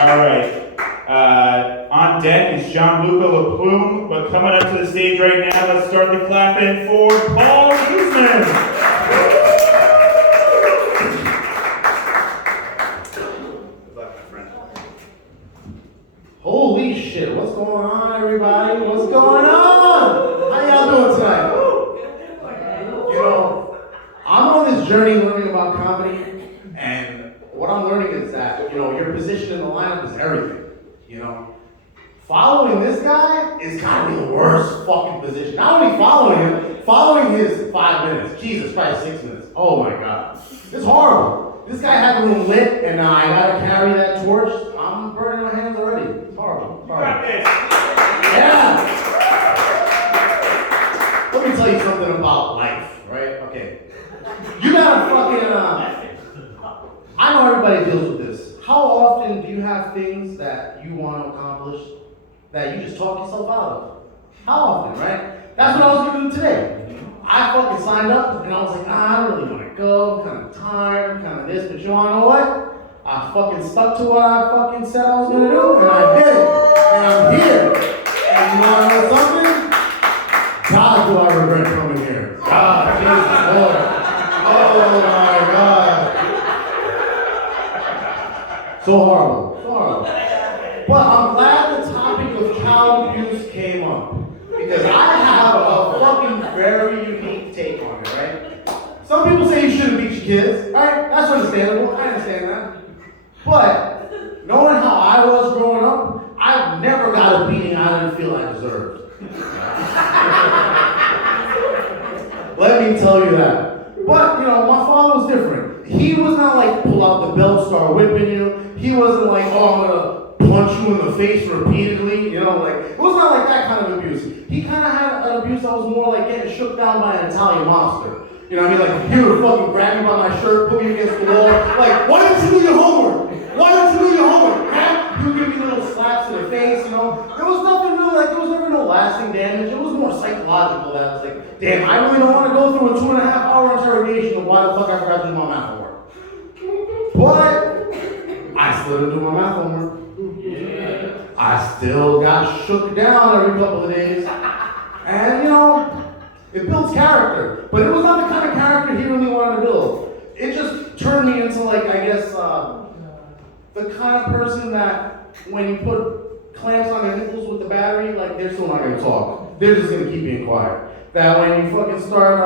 All right. On deck is Gianluca LaPlume, but coming up to the stage right now, let's start the clapping for Paul Guzman. Good luck, my friend. Holy shit, what's going on, everybody? What's going on? How y'all doing tonight? You know, I'm on this journey learning about comedy, and what I'm learning is that, your position in the lineup is everything, Following this guy is kind of the worst fucking position. Not only following him, following his 5 minutes. Jesus Christ, 6 minutes. Oh my God. It's horrible. This guy had the room lit, and I gotta carry that torch. I'm burning my hands already. It's horrible. It's horrible. Yeah. Let me tell you something about life, right? Okay. You gotta fucking, I know everybody deals with this. How often do you have things that you want to accomplish that you just talk yourself out of? How often, right? That's what I was gonna do today. I fucking signed up and I was like, I don't really want to go, I'm kind of tired, I'm kind of this, but you wanna know what? I fucking stuck to what I fucking said I was gonna do, and I did it. And I'm here. And you wanna know something? God, do I regret coming here. God, Jesus Lord. Oh my God. So horrible, so horrible. But I'm glad the topic of child abuse came up, because I have a fucking very unique take on it, right? Some people say you shouldn't beat your kids, right? That's understandable, I understand that. But knowing how I was growing up, I've never got a beating I didn't feel I deserved. Let me tell you that. But, my father was different. He was not like, pull out the belt, start whipping you. He wasn't like, oh, I'm gonna punch you in the face repeatedly. It was not like that kind of abuse. He kind of had an abuse that was more like getting shook down by an Italian mobster. You know what I mean? Like, he would fucking grab me by my shirt, put me against the wall. Like, why didn't you do your homework? Why didn't you do your homework? He would give me little slaps in the face, There was nothing really, there was never no lasting damage. It was more psychological that I was like, damn, I really don't want to go through a 2.5-hour interrogation of why the fuck I forgot to do my math homework. But I still didn't do my math homework. I still got shook down every couple of days. And, it builds character. But it was not the kind of character he really wanted to build. It just turned me into, the kind of person that when you put clamps on their nipples with the battery, they're still not going to talk. They're just going to keep being quiet. That when you fucking start,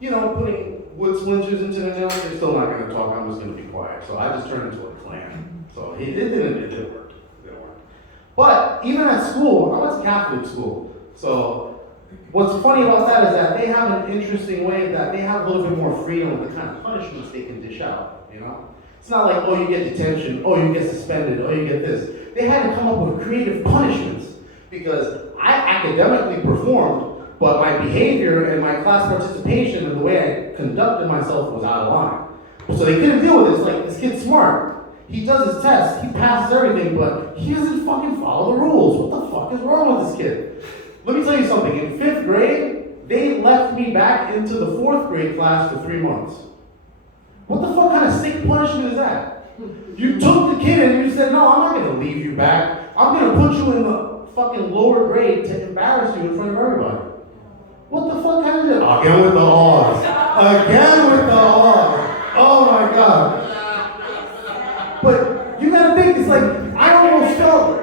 putting wood splinters into the nails, they're still not going to talk. I'm just going to be quiet. So I just turned into a clam. So it didn't work. But even at school, I went to Catholic school. So what's funny about that is that they have an interesting way that they have a little bit more freedom with the kind of punishments they can dish out, It's not like, oh, you get detention, oh, you get suspended, oh, you get this. They had to come up with creative punishments because I academically performed, but my behavior and my class participation and the way I conducted myself was out of line. So they couldn't deal with this. This kid's smart. He does his tests, he passes everything, but he doesn't fucking follow the rules. What the fuck is wrong with this kid? Let me tell you something. In 5th grade, they left me back into the 4th grade class for 3 months. What the fuck kind of sick punishment is that? You took the kid and you said, no, I'm not going to leave you back. I'm going to put you in the fucking lower grade to embarrass you in front of everybody. What the fuck kind of shit? Again with the R's. Again with the R's. Oh my God. But you gotta think, it's like, I almost felt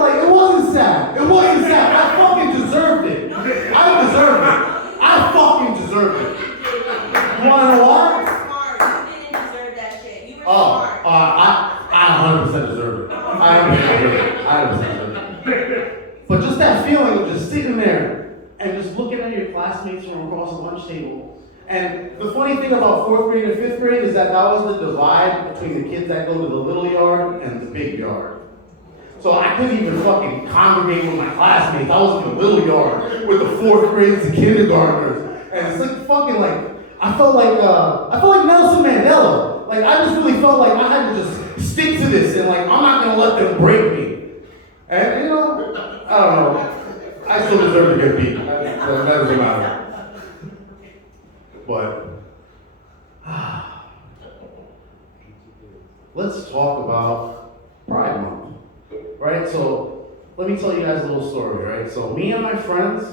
like it wasn't sad. It wasn't sad. I fucking deserved it. I deserved it. I fucking deserved it. You wanna know why? You were smart. You didn't deserve that shit. You were smart. I 100% deserved it. I 100% deserved it. But just that feeling of just sitting there and just looking at your classmates from across the lunch table. And the funny thing about 4th grade and 5th grade is that was the divide between the kids that go to the little yard and the big yard. So I couldn't even fucking congregate with my classmates. I was in the little yard with the 4th graders and kindergartners. And it's I felt like Nelson Mandela. I just really felt like I had to just stick to this and I'm not gonna let them break me. And I don't know. I still deserve to get beat. That doesn't matter. But let's talk talk about Pride Month, right? So let me tell you guys a little story, right? So me and my friends,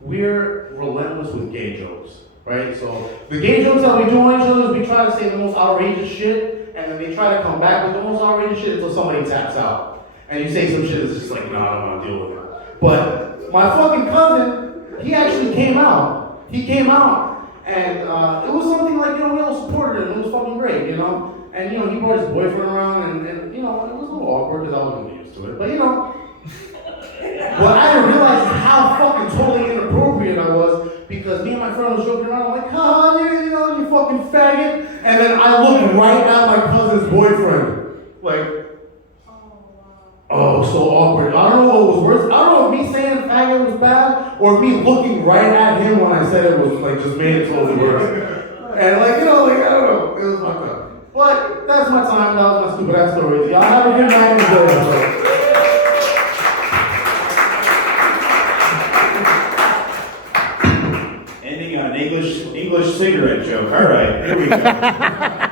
we're relentless with gay jokes, right? So the gay jokes that we do on each other is we try to say the most outrageous shit, and then they try to come back with the most outrageous shit until somebody taps out. And you say some shit that's just like, nah, I don't want to deal with it. But my fucking cousin, he actually came out. He came out, and it was something like, we all supported him. It was fucking great, And, he brought his boyfriend around, and it was a little awkward because I wasn't used to it. But, what I didn't realize is how fucking totally inappropriate I was, because me and my friend was joking around. I'm like, you fucking faggot. And then I looked right at my cousin's boyfriend. Like, oh, so awkward. I don't know what was worse. I don't know if me saying faggot was bad, or me looking right at him when I said it was, just made it totally worse. And, I don't know. It was fucked up. But that's my time. That was my stupid ass story. Y'all have a good night and enjoy yourself. Ending on an English cigarette joke. All right, here we go.